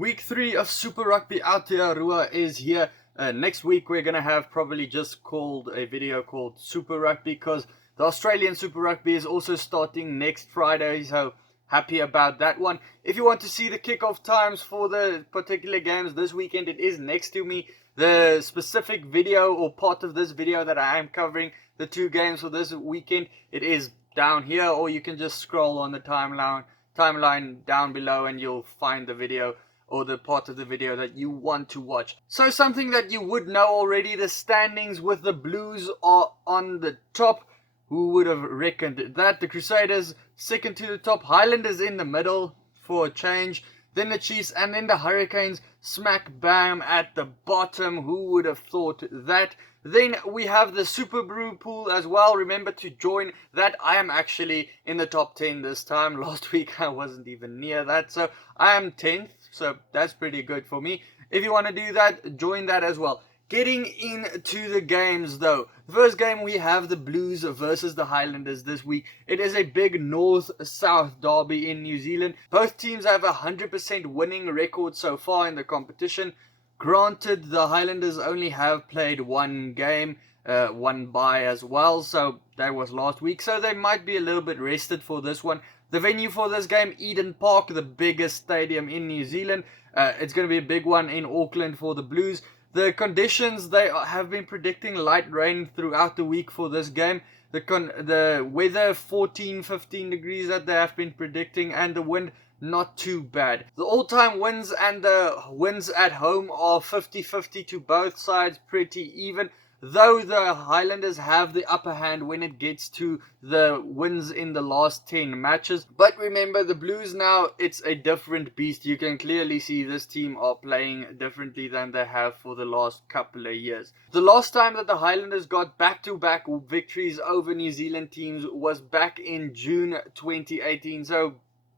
Week 3 of Super Rugby Aotearoa is here. Next week we're going to have probably just called a video called Super Rugby because the Australian Super Rugby is also starting next Friday, so happy about that one. If you want to see the kickoff times for the particular games this weekend, it is next to me. The specific video or part of this video that I am covering, the two games for this weekend, it is down here, or you can just scroll on the timeline down below and you'll find the video or the part of the video that you want to watch. So something that you would know already, the standings with the Blues are on the top. Who would have reckoned that? The Crusaders second to the top, Highlanders in the middle for a change, then the Chiefs, and then the Hurricanes smack bam at the bottom. Who would have thought that? Then we have the SkinnyBru pool as well. Remember to join that. I am actually in the top 10 this time. Last week I wasn't even near that, so I am 10th, so that's pretty good for me. If you want to do that, join that as well. Getting into the games though. The first game we have the Blues versus the Highlanders this week. It is a big north-south derby in New Zealand. Both teams have a 100% winning record so far in the competition. Granted, the Highlanders only have played one game, one bye as well, so that was last week, so they might be a little bit rested for this one. The venue for this game, Eden Park, the biggest stadium in New Zealand. It's going to be a big one in Auckland for the Blues. The conditions, they have been predicting light rain throughout the week for this game. The weather, 14-15 degrees that they have been predicting, and the wind, not too bad. The all-time wins and the wins at home are 50-50 to both sides, pretty even. Though the Highlanders have the upper hand when it gets to the wins in the last 10 matches. But remember, the Blues now, it's a different beast. You can clearly see this team are playing differently than they have for the last couple of years. The last time that the Highlanders got back-to-back victories over New Zealand teams was back in June 2018. So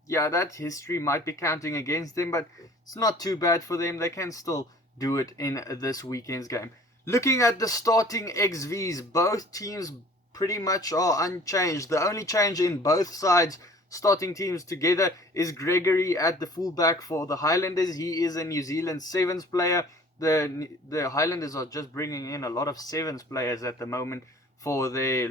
yeah, that history might be counting against them, but it's not too bad for them. They can still do it in this weekend's game. Looking at the starting XVs, both teams pretty much are unchanged. The only change in both sides starting teams together is Gregory at the fullback for the Highlanders. He is a New Zealand Sevens player. The Highlanders are just bringing in a lot of Sevens players at the moment for their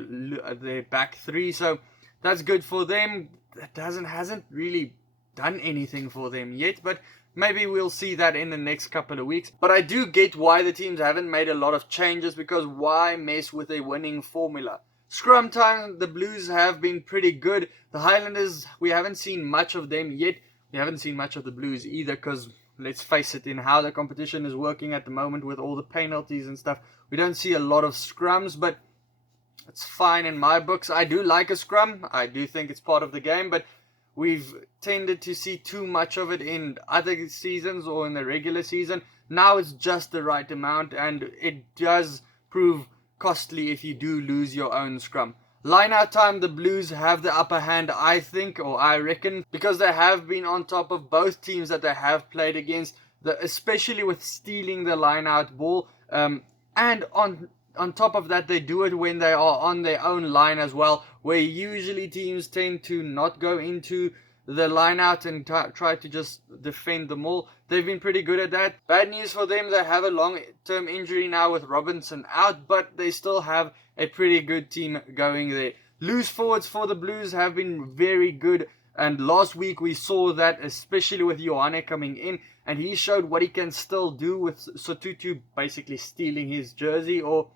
back three, so that's good for them. That hasn't really done anything for them yet, but maybe we'll see that in the next couple of weeks. But I do get why the teams haven't made a lot of changes, because why mess with a winning formula? Scrum time, the Blues have been pretty good. The Highlanders, we haven't seen much of them yet. We haven't seen much of the Blues either, because let's face it, in how the competition is working at the moment with all the penalties and stuff, we don't see a lot of scrums, but it's fine in my books. I do like a scrum. I do think it's part of the game, but we've tended to see too much of it in other seasons or in the regular season. Now it's just the right amount, and it does prove costly if you do lose your own scrum. Line out time, the Blues have the upper hand, I think, or I reckon, because they have been on top of both teams that they have played against, especially with stealing the line out ball. And on top of that, they do it when they are on their own line as well, where usually teams tend to not go into the line out and try to just defend them all. They've been pretty good at that. Bad news for them, they have a long-term injury now with Robinson out, but they still have a pretty good team going there. Loose forwards for the Blues have been very good, and last week we saw that, especially with Ioane coming in, and he showed what he can still do with Sotutu basically stealing his jersey, or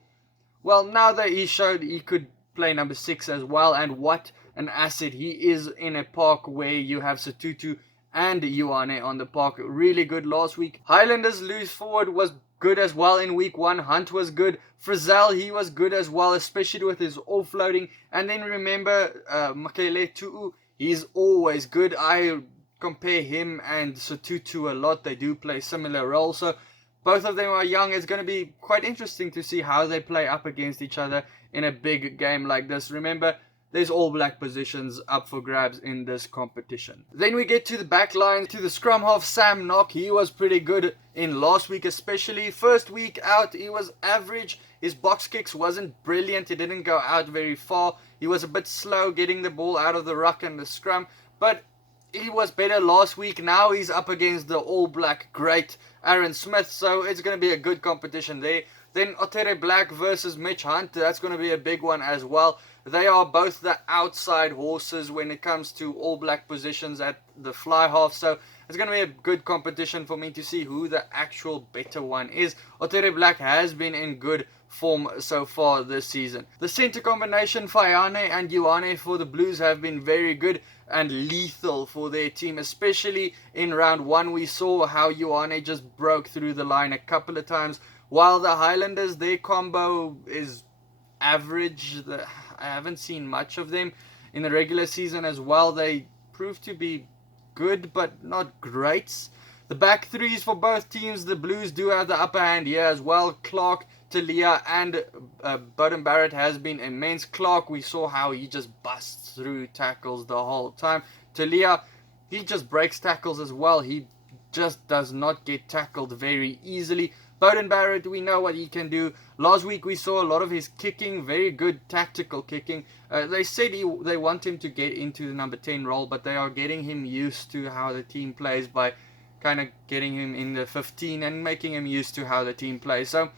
well, now that he showed he could play number 6 as well, and what an asset he is in a park where you have Sotutu and Ioane on the park. Really good last week. Highlanders loose forward was good as well in week 1. Hunt was good. Frizzell, he was good as well, especially with his offloading. And then remember, Makele Tu'u, he's always good. I compare him and Sotutu a lot. They do play similar roles, so both of them are young. It's going to be quite interesting to see how they play up against each other in a big game like this. Remember, there's all black positions up for grabs in this competition. Then we get to the back line, to the scrum half, Sam Knock. He was pretty good in last week especially. First week out, he was average. His box kicks wasn't brilliant. He didn't go out very far. He was a bit slow getting the ball out of the ruck and the scrum. But he was better last week. Now he's up against the All Black great Aaron Smith, so it's going to be a good competition there. Then Otere Black versus Mitch Hunt, that's going to be a big one as well. They are both the outside horses when it comes to All Black positions at the fly half, so it's going to be a good competition for me to see who the actual better one is. Otere Black has been in good form so far this season. The center combination, Fayane and Ioane for the Blues, have been very good and lethal for their team, especially in round 1. We saw how Ioane just broke through the line a couple of times, while the Highlanders, their combo is average. I haven't seen much of them in the regular season as well. They proved to be good but not great. The back threes for both teams, the Blues do have the upper hand here as well. Clark, Talia and Bowden Barrett has been immense. Clark, we saw how he just busts through tackles the whole time. Talia, he just breaks tackles as well. He just does not get tackled very easily. Bowden Barrett, we know what he can do. Last week we saw a lot of his kicking, very good tactical kicking. They said they want him to get into the number 10 role, but they are getting him used to how the team plays by kind of getting him in the 15 and making him used to how the team plays. So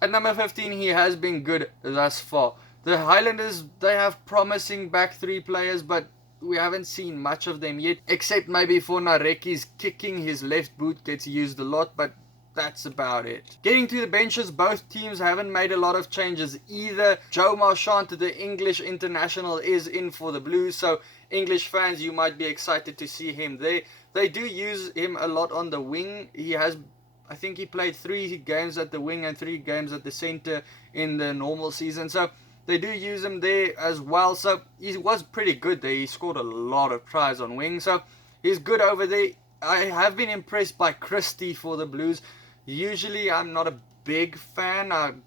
at number 15 he has been good thus far. The Highlanders, they have promising back 3 players, but we haven't seen much of them yet, except maybe for Nareki's kicking. His left boot gets used a lot, but that's about it. Getting to the benches, both teams haven't made a lot of changes either. Joe Marchant, the English international, is in for the Blues, so English fans, you might be excited to see him there. They do use him a lot on the wing. I think he played 3 games at the wing and 3 games at the center in the normal season, so they do use him there as well. So he was pretty good there. He scored a lot of tries on wing, so he's good over there. I have been impressed by Christie for the Blues. Usually I'm not a big fan.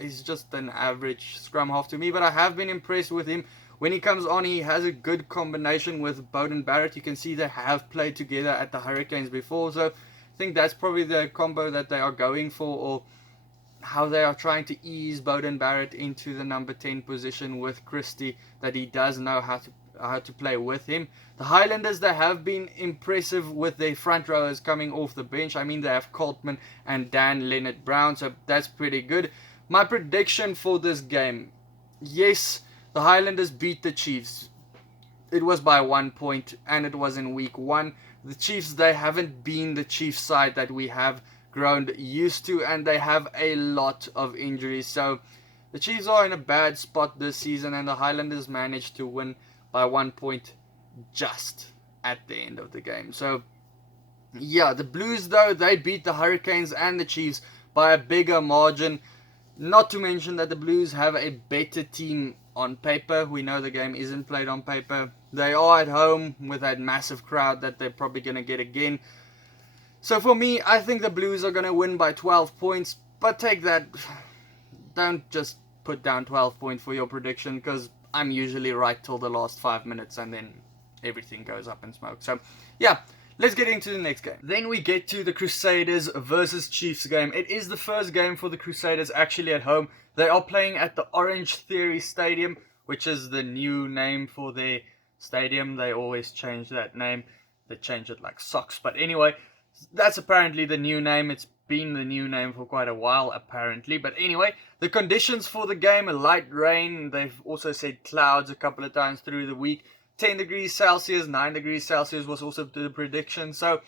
He's just an average scrum half to me, but I have been impressed with him. When he comes on, he has a good combination with Bowden Barrett. You can see they have played together at the Hurricanes before, so I think that's probably the combo that they are going for, or how they are trying to ease Bowden Barrett into the number 10 position with Christie, that he does know how to play with him. The Highlanders, they have been impressive with their front rowers coming off the bench. I mean, they have Coltman and Dan Leonard-Brown, so that's pretty good. My prediction for this game, yes, the Highlanders beat the Chiefs. It was by 1 point, and it was in week 1. The Chiefs, they haven't been the Chiefs side that we have grown used to, and they have a lot of injuries. So the Chiefs are in a bad spot this season, and the Highlanders managed to win by 1 point just at the end of the game. So yeah, the Blues, though, they beat the Hurricanes and the Chiefs by a bigger margin. Not to mention that the Blues have a better team on paper. We know the game isn't played on paper. They are at home with that massive crowd that they're probably going to get again. So for me, I think the Blues are going to win by 12 points. But take that. Don't just put down 12 points for your prediction, because I'm usually right till the last 5 minutes and then everything goes up in smoke. So yeah, let's get into the next game. Then we get to the Crusaders versus Chiefs game. It is the first game for the Crusaders actually at home. They are playing at the Orange Theory Stadium, which is the new name for their stadium. They always change that name. They change it like socks. But anyway, that's apparently the new name. It's been the new name for quite a while apparently. But anyway, the conditions for the game are light rain. They've also said clouds a couple of times through the week. 10 degrees Celsius, 9 degrees Celsius was also the prediction. So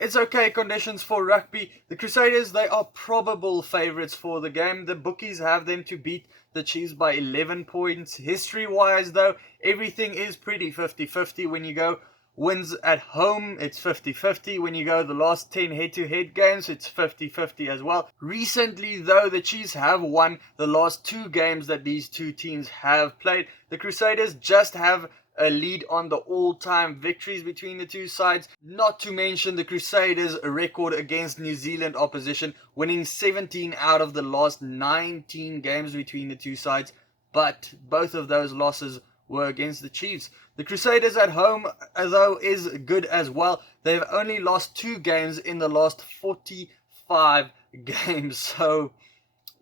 it's okay conditions for rugby. The Crusaders, they are probable favourites for the game. The bookies have them to beat the Chiefs by 11 points. History-wise, though, everything is pretty 50-50. When you go wins at home, it's 50-50. When you go the last 10 head-to-head games, it's 50-50 as well. Recently, though, the Chiefs have won the last 2 games that these two teams have played. The Crusaders just have a lead on the all-time victories between the two sides. Not to mention the Crusaders' record against New Zealand opposition, winning 17 out of the last 19 games between the two sides. But both of those losses were against the Chiefs. The Crusaders at home, though, is good as well. They've only lost 2 games in the last 45 games. So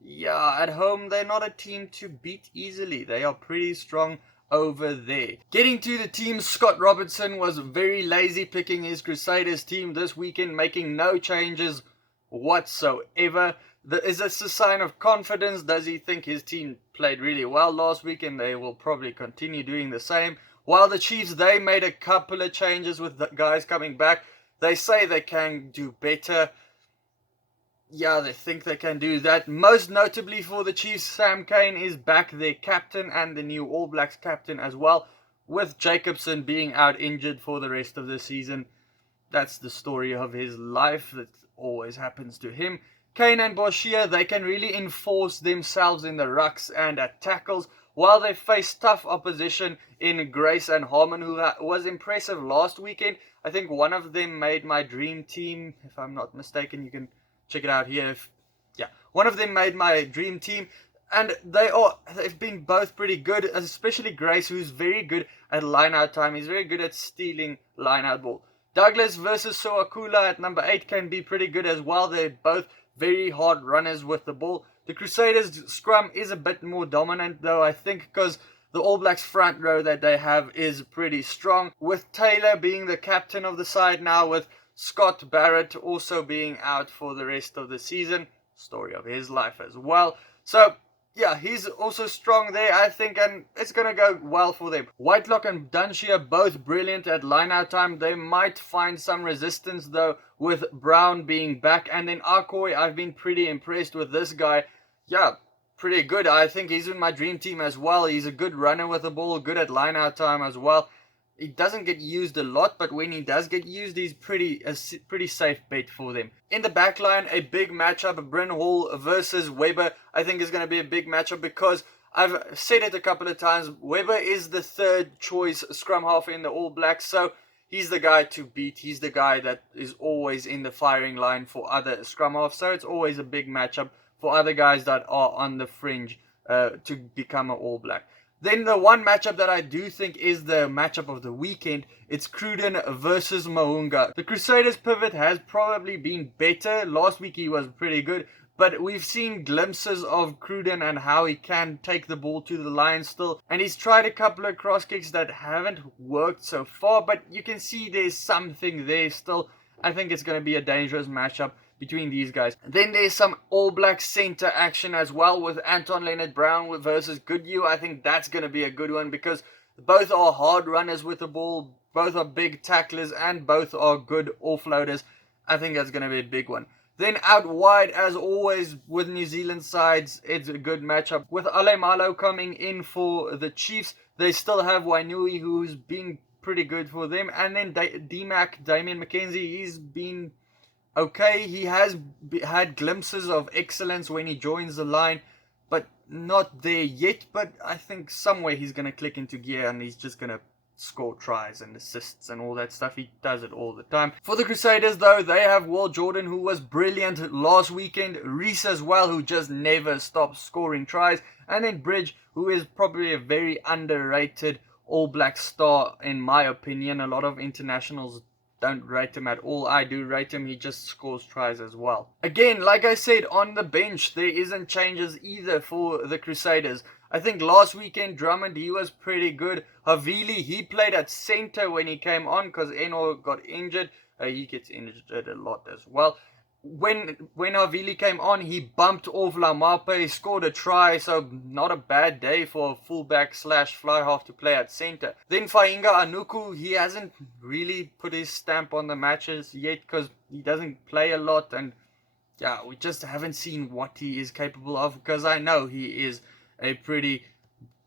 yeah, at home, they're not a team to beat easily. They are pretty strong over there. Getting to the team, Scott Robertson was very lazy picking his Crusaders team this weekend, making no changes whatsoever. Is this a sign of confidence? Does he think his team played really well last week and they will probably continue doing the same? While the Chiefs, they made a couple of changes with the guys coming back. They say they can do better. Yeah, they think they can do that. Most notably for the Chiefs, Sam Cane is back, their captain, and the new All Blacks captain as well, with Jacobson being out injured for the rest of the season. That's the story of his life. That always happens to him. Kane and Boshia, they can really enforce themselves in the rucks and at tackles, while they face tough opposition in Grace and Harmon, who was impressive last weekend. I think one of them made my dream team, if I'm not mistaken. You can check it out here. One of them made my dream team, and they've been both pretty good, especially Grace, who's very good at line-out time. He's very good at stealing line-out ball. Douglas versus Soakula at number 8 can be pretty good as well. They're both very hard runners with the ball. The Crusaders' scrum is a bit more dominant though, I think, because the All Blacks front row that they have is pretty strong, with Taylor being the captain of the side now, with Scott Barrett also being out for the rest of the season. Story of his life as well. So yeah, he's also strong there, I think, and it's going to go well for them. Whitelock and Dunshire both brilliant at line-out time. They might find some resistance, though, with Brown being back. And then Arcoy, I've been pretty impressed with this guy. Yeah, pretty good. I think he's in my dream team as well. He's a good runner with the ball, good at line-out time as well. He doesn't get used a lot, but when he does get used, he's a pretty safe bet for them. In the back line, a big matchup, Bryn Hall versus Weber, I think is going to be a big matchup because I've said it a couple of times. Weber is the third choice scrum half in the All Blacks, so he's the guy to beat. He's the guy that is always in the firing line for other scrum halves, so it's always a big matchup for other guys that are on the fringe to become an All Black. Then the one matchup that I do think is the matchup of the weekend, it's Cruden versus Mahunga. The Crusaders pivot has probably been better. Last week he was pretty good, but we've seen glimpses of Cruden and how he can take the ball to the line still. And he's tried a couple of cross kicks that haven't worked so far, but you can see there's something there still. I think it's going to be a dangerous matchup between these guys. Then there's some All Black centre action as well with Anton Leonard-Brown versus Goodhue. I think that's going to be a good one because both are hard runners with the ball, both are big tacklers, and both are good offloaders. I think that's going to be a big one. Then out wide, as always with New Zealand sides, it's a good matchup. With Ale Malo coming in for the Chiefs, they still have Wainui, who's been pretty good for them. And then D-Mac, Damien McKenzie, he's been okay. He has had glimpses of excellence when he joins the line, but not there yet. But I think somewhere he's going to click into gear and he's just going to score tries and assists and all that stuff. He does it all the time. For the Crusaders, though, they have Will Jordan, who was brilliant last weekend. Reese as well, who just never stops scoring tries. And then Bridge, who is probably a very underrated All Black star, in my opinion. A lot of internationals don't rate him at all. I do rate him. He just scores tries as well. Again, like I said, on the bench, there isn't changes either for the Crusaders. I think last weekend, Drummond, he was pretty good. Havili, he played at centre when he came on because Eno got injured. He gets injured a lot as well. When Havili came on, he bumped off Lamape, scored a try, so not a bad day for a fullback / fly half to play at centre. Then Fainga Anuku, he hasn't really put his stamp on the matches yet because he doesn't play a lot, and yeah, we just haven't seen what he is capable of, because I know he is a pretty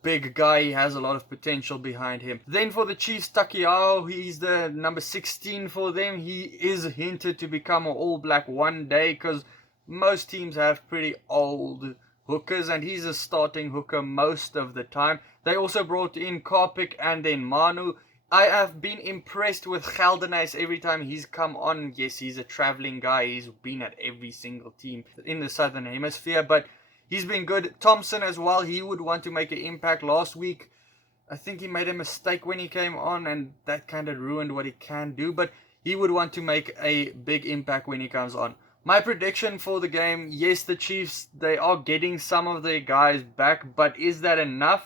big guy. He has a lot of potential behind him. Then for the Chiefs, Takiao, he's the number 16 for them. He is hinted to become an All Black one day because most teams have pretty old hookers and he's a starting hooker most of the time. They also brought in Karpik and then Manu. I have been impressed with Geldenhuys every time he's come on. Yes, he's a traveling guy. He's been at every single team in the Southern Hemisphere, but he's been good. Thompson as well, he would want to make an impact. Last week, I think he made a mistake when he came on and that kind of ruined what he can do. But he would want to make a big impact when he comes on. My prediction for the game, yes, the Chiefs, they are getting some of their guys back. But is that enough?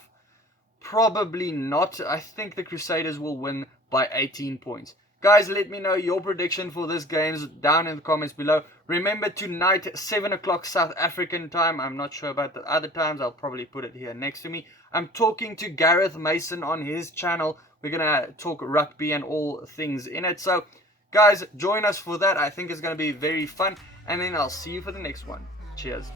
Probably not. I think the Crusaders will win by 18 points. Guys, let me know your prediction for this game down in the comments below. Remember, tonight, 7 o'clock South African time. I'm not sure about the other times. I'll probably put it here next to me. I'm talking to Gareth Mason on his channel. We're going to talk rugby and all things in it. So, guys, join us for that. I think it's going to be very fun. And then I'll see you for the next one. Cheers.